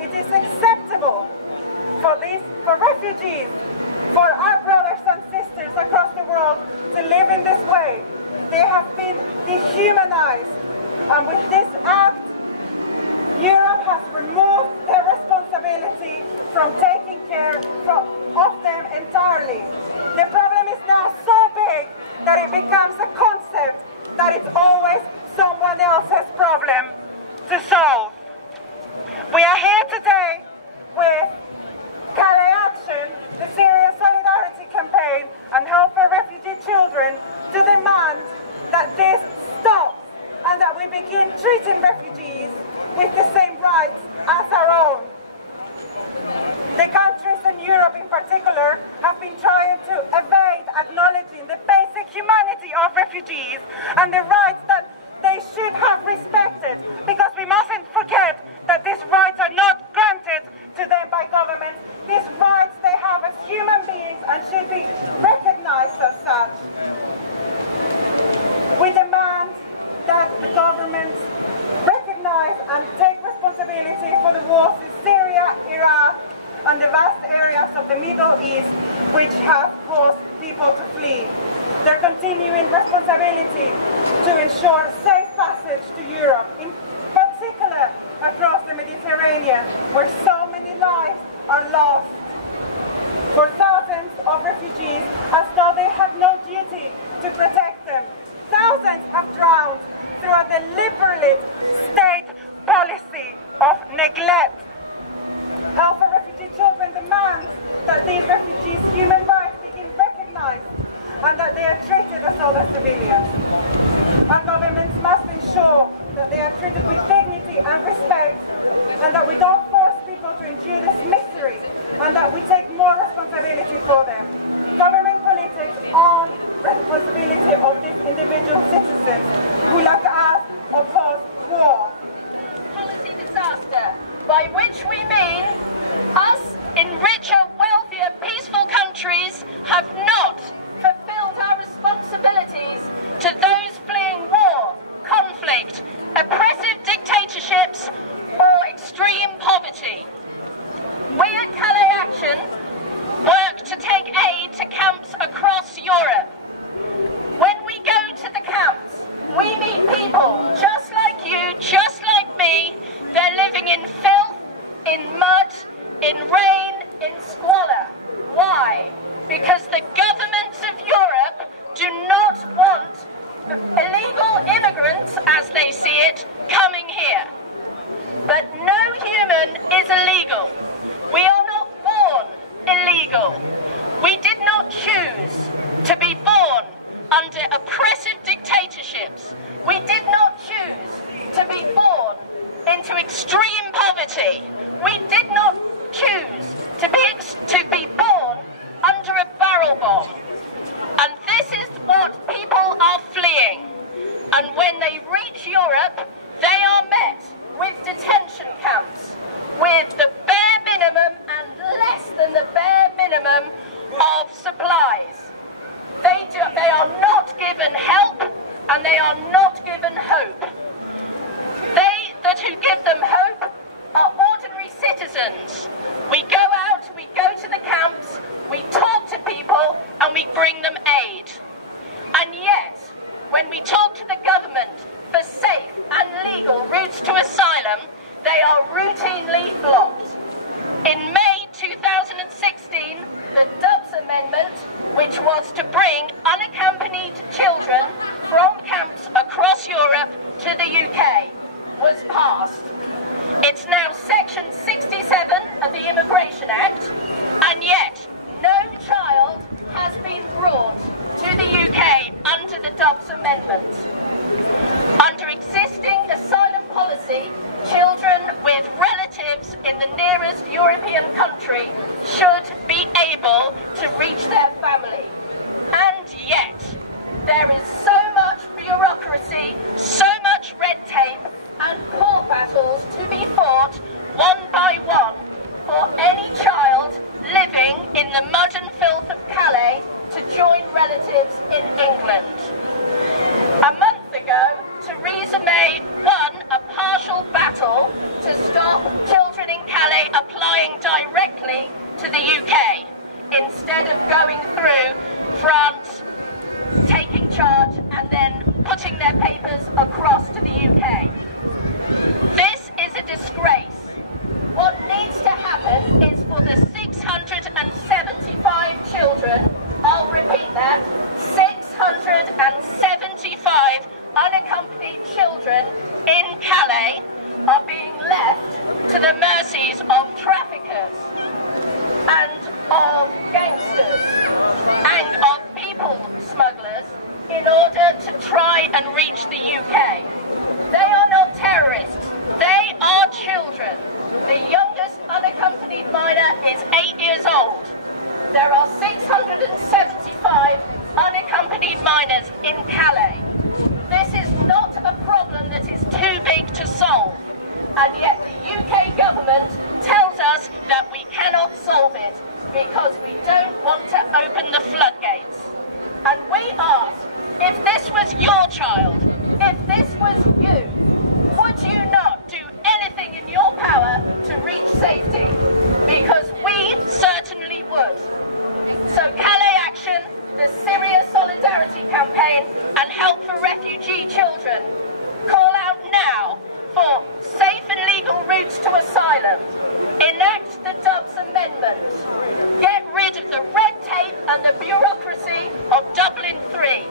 it is acceptable for refugees, for our brothers and sisters across the world to live in this way. They have been dehumanized, and with this act, Europe has removed their responsibility from taking care of them entirely. The problem is now so big that it becomes a concept that it's always someone else's problem to solve. We are here today with Calais Action, the Syrian Solidarity Campaign, and Help for Refugee Children to demand that this stops and that we begin treating refugees with the same rights as our own. The countries in Europe in particular have been trying to evade acknowledging the basic humanity of refugees and the rights that they should have respected, because we mustn't forget that these rights are not granted to them by governments. These rights they have as human beings and should be recognized as such. We demand that the governments recognize and take responsibility for the wars in Syria, Iraq, and the vast areas of the Middle East which have caused people to flee. Their continuing responsibility to ensure safe passage to Europe, in particular across the Mediterranean, where so many lives are lost. For thousands of refugees, as though they had no duty to protect them. Thousands have drowned through a deliberate state policy of neglect. Help for Refugee Children demands that these refugees' human rights begin recognized and that they are treated as other civilians. Our governments must ensure that they are treated with dignity and respect, and that we don't force people to endure this misery, and that we take more responsibility for them. Government politics on responsibility of these individual citizens who, like us, oppose war. Policy disaster, by which we mean us in richer, wealthier, peaceful countries have not fulfilled our responsibilities to those fleeing war, conflict, oppressive dictatorships, or extreme poverty. We at Calais Action work to take aid to camps across Europe. When we go to the camps, we meet people just like you, just like me. They're living in filth, in mud, in rain, in squalor. Why? Because the governments of Europe do not want illegal immigrants, as they see it, coming here. But no human is illegal. We are not born illegal. We did not choose to be born under oppressive dictatorships. We did not choose to be born into extreme poverty. We did not choose to be born under a barrel bomb. And this is what people are fleeing. And when they reach Europe, they are met with detention camps, with the bare minimum and less than the bare minimum of supplies. They are not given help, and they are not given hope. They that who give them hope are ordinary citizens. We go out, we go to the camps, we talk to people, and we bring them aid. And yet, when we talk to the government for safe and legal routes to asylum, they are routinely blocked. In May 2016, the Dubs Amendment, which was to bring unaccompanied children from camps across Europe to the UK, was passed. It's now Section 67 of the Immigration Act, and yet no child has been brought to the UK under the Dubs Amendment. Under existing asylum policy, children with relatives in the nearest European country should be able to reach their family. And yet, there is so much bureaucracy, so much red tape, and court battles to be fought one by one for any child living in the mud and filth of Calais to join relatives in England. instead of going through France, taking charge and then putting their papers across to the UK. This is a disgrace. What needs to happen is for the 675 children, I'll repeat that, 675 unaccompanied children in Calais are being left to the mercies of traffickers and of gangsters and of people smugglers in order to try and reach the UK. They are not terrorists, they are children. The youngest unaccompanied minor is 8 years old. There are 675 unaccompanied minors in Calais. This is not a problem that is too big to solve, and yet the UK government tells us that we cannot solve it because we don't want to open the floodgates. And we ask, if this was your child, if this was you, would you not do anything in your power to reach safety? Because we certainly would. So Calais Action, the Syria Solidarity Campaign and Help for Refugee Children call out now for safe and legal routes to asylum. Enact the Dubs Amendment. Get rid of the red tape and the bureaucracy of Dublin 3.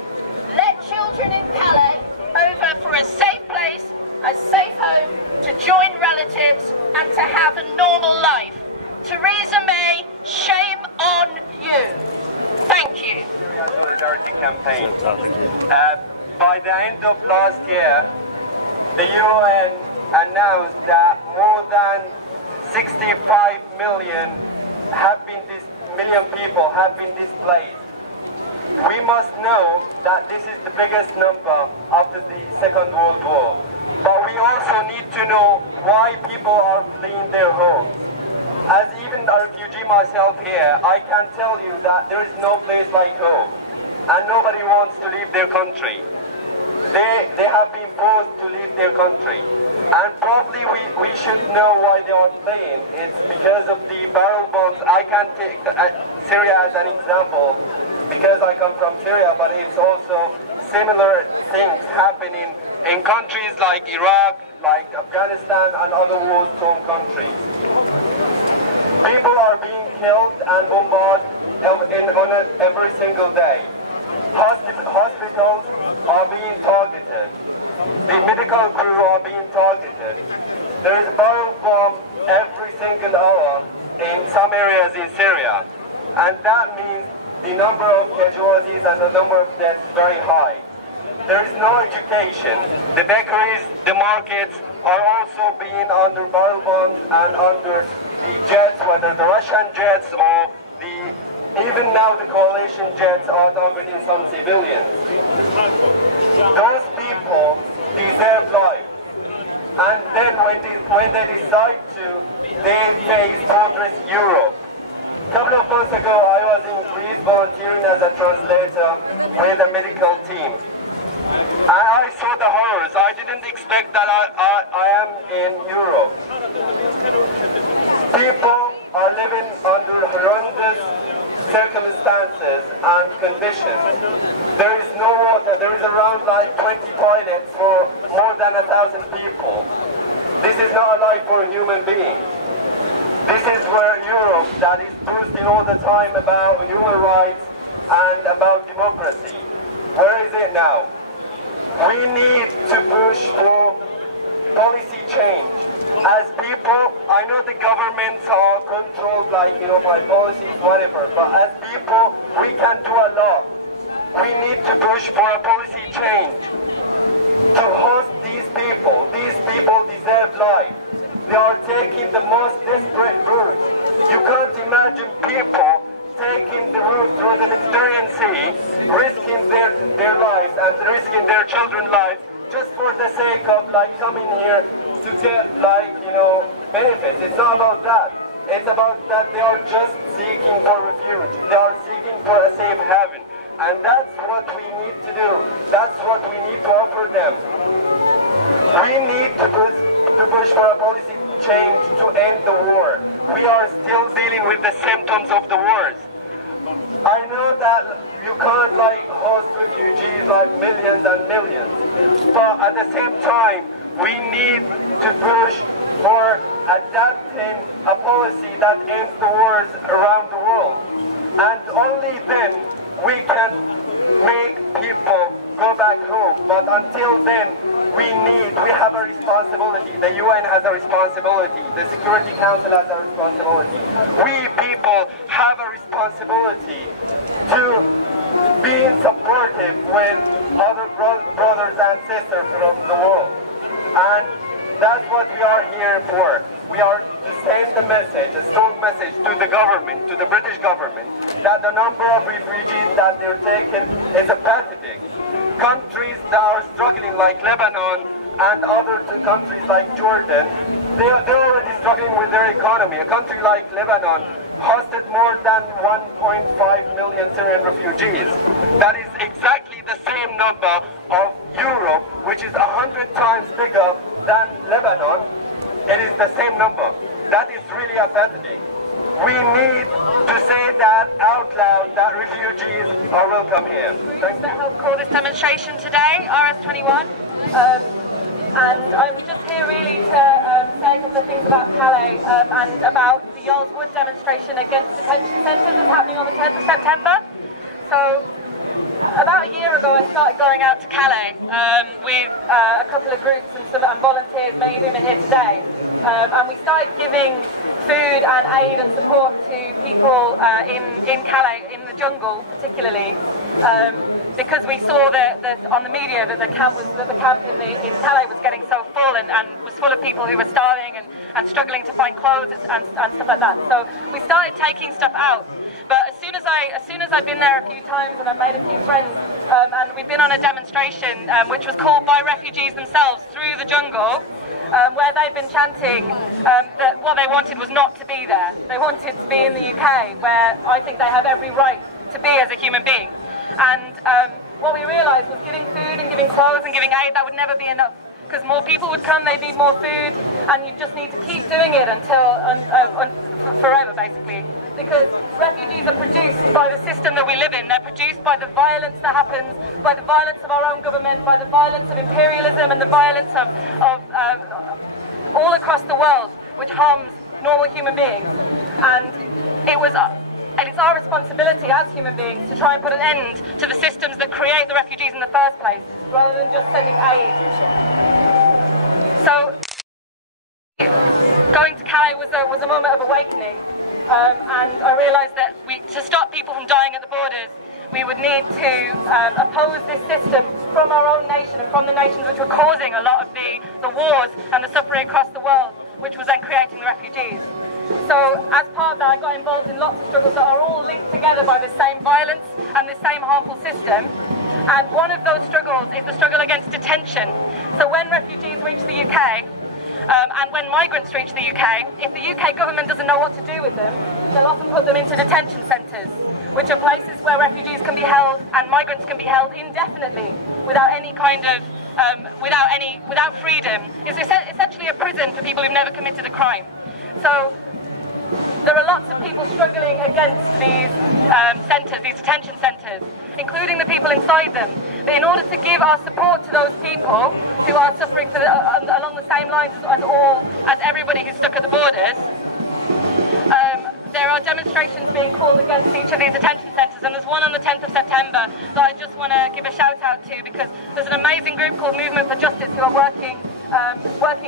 Let children in Calais over for a safe place, a safe home, to join relatives and to have a normal life. Theresa May, shame on you. Thank you. Syria Solidarity Campaign. By the end of last year, the UN announced that more than 65 million people have been displaced. We must know that this is the biggest number after the Second World War. But we also need to know why people are fleeing their homes. As even a refugee myself here, I can tell you that there is no place like home. And nobody wants to leave their country. They have been forced to leave their country. And probably we should know why they are fleeing. It's because of the barrel bombs. I can take Syria as an example because I come from Syria, but it's also similar things happening in countries like Iraq, like Afghanistan and other war-torn countries. People are being killed and bombarded every single day. Hospitals are being targeted. The medical crew are being targeted. There is a barrel bomb every single hour in some areas in Syria. And that means the number of casualties and the number of deaths is very high. There is no education. The bakeries, the markets are also being under barrel bombs and under the jets, whether the Russian jets or even now the coalition jets are targeting some civilians. Those people deserve life. And then when they decide to, they face Fortress Europe. A couple of months ago, I was in Greece volunteering as a translator with a medical team. And I saw the horrors. I didn't expect that I am in Europe. People are living under horrendous circumstances and conditions. There is no water. There is around like 20 toilets for more than 1,000 people. This is not a life for a human being. This is where Europe, that is boasting all the time about human rights and about democracy, where is it now? We need to push for policy change. As people, I know the governments are controlled like, by policies, whatever, but as people, we can do a lot. We need to push for a policy change to host these people. These people deserve life. They are taking the most desperate route. You can't imagine people taking the route through the Mediterranean Sea, risking their lives and risking their children's lives just for the sake of coming here to get benefits. It's not about that. It's about that they are just seeking for refuge. They are seeking for a safe haven. And that's what we need to do. That's what we need to offer them. We need to push for a policy change to end the war. We are still dealing with the symptoms of the wars. I know that you can't like host refugees like millions and millions, but at the same time, we need to push for adapting a policy that ends the wars around the world. And only then we can make people go back home. But until then, we have a responsibility. The UN has a responsibility. The Security Council has a responsibility. We people have a responsibility to be supportive with other brothers and sisters from the world. And that's what we are here for. We are to send the message, a strong message to the government, to the British government, that the number of refugees that they're taking is pathetic. Countries that are struggling like Lebanon and other countries like Jordan, they're already struggling with their economy. A country like Lebanon hosted more than 1.5 million Syrian refugees. That is exactly the same number of Europe, which is 100 times bigger than Lebanon. It is the same number. That is really pathetic. We need to say that out loud, that refugees are welcome here. Thank you. That helped call this demonstration today, RS21. And I'm just here really to say a couple of things about Calais and about the Yarl's Wood demonstration against detention centres that's happening on the 10th of September. So, about a year ago I started going out to Calais with a couple of groups and volunteers, many of whom are here today. And we started giving food and aid and support to people in Calais, in the jungle particularly, because we saw that on the media that the camp in Calais was getting so full and was full of people who were starving and struggling to find clothes and stuff like that. So we started taking stuff out. But as soon as I've been there a few times and I've made a few friends, and we've been on a demonstration which was called by refugees themselves through the jungle, where they've been chanting that what they wanted was not to be there. They wanted to be in the UK, where I think they have every right to be as a human being. And what we realised was giving food and giving clothes and giving aid, that would never be enough. Because more people would come, they'd need more food, and you just need to keep doing it until forever, basically. Because refugees are produced by the system that we live in. They're produced by the violence that happens, by the violence of our own government, by the violence of imperialism and the violence of all across the world, which harms normal human beings. And it's our responsibility as human beings to try and put an end to the systems that create the refugees in the first place, rather than just sending aid. So, going to Calais was a moment of awakening. And I realised that to stop people from dying at the borders, we would need to oppose this system from our own nation and from the nations which were causing a lot of the wars and the suffering across the world, which was then creating the refugees. So as part of that, I got involved in lots of struggles that are all linked together by the same violence and the same harmful system. And one of those struggles is the struggle against detention. So when refugees reach the UK, and when migrants reach the UK, if the UK government doesn't know what to do with them, they'll often put them into detention centres, which are places where refugees can be held and migrants can be held indefinitely without any kind of, without freedom. It's essentially a prison for people who've never committed a crime. So there are lots of people struggling against these centres, these detention centres, including the people inside them. But in order to give our support to those people who are suffering along the same lines as everybody who's stuck at the borders, there are demonstrations being called against each of these detention centres, and there's one on the 10th of September that I just want to give a shout out to, because there's an amazing group called Movement for Justice who are working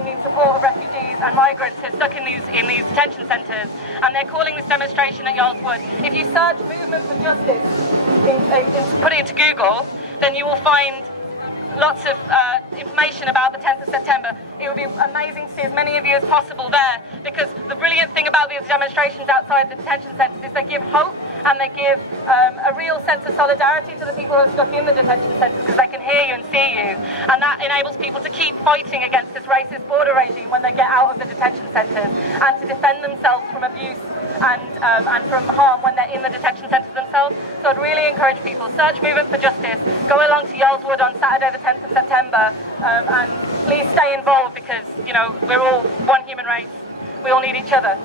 in support of refugees and migrants who are stuck in these detention centres, and they're calling this demonstration at Yarl's Wood. If you search Movement for Justice, put it into Google, then you will find lots of information about the 10th of September. It would be amazing to see as many of you as possible there, because the brilliant thing about these demonstrations outside the detention centres is they give hope and they give a real sense of solidarity to the people who are stuck in the detention centres, because they can hear you and see you, and that enables people to keep fighting against this racist border regime when they get out of the detention centres, and to defend themselves from abuse and from harm when they're in the detention centres themselves. So I'd really encourage people, search Movement for Justice, go along to Yarl's Wood on Saturday the 10th of September, and please stay involved, because, you know, we're all one human race. We all need each other.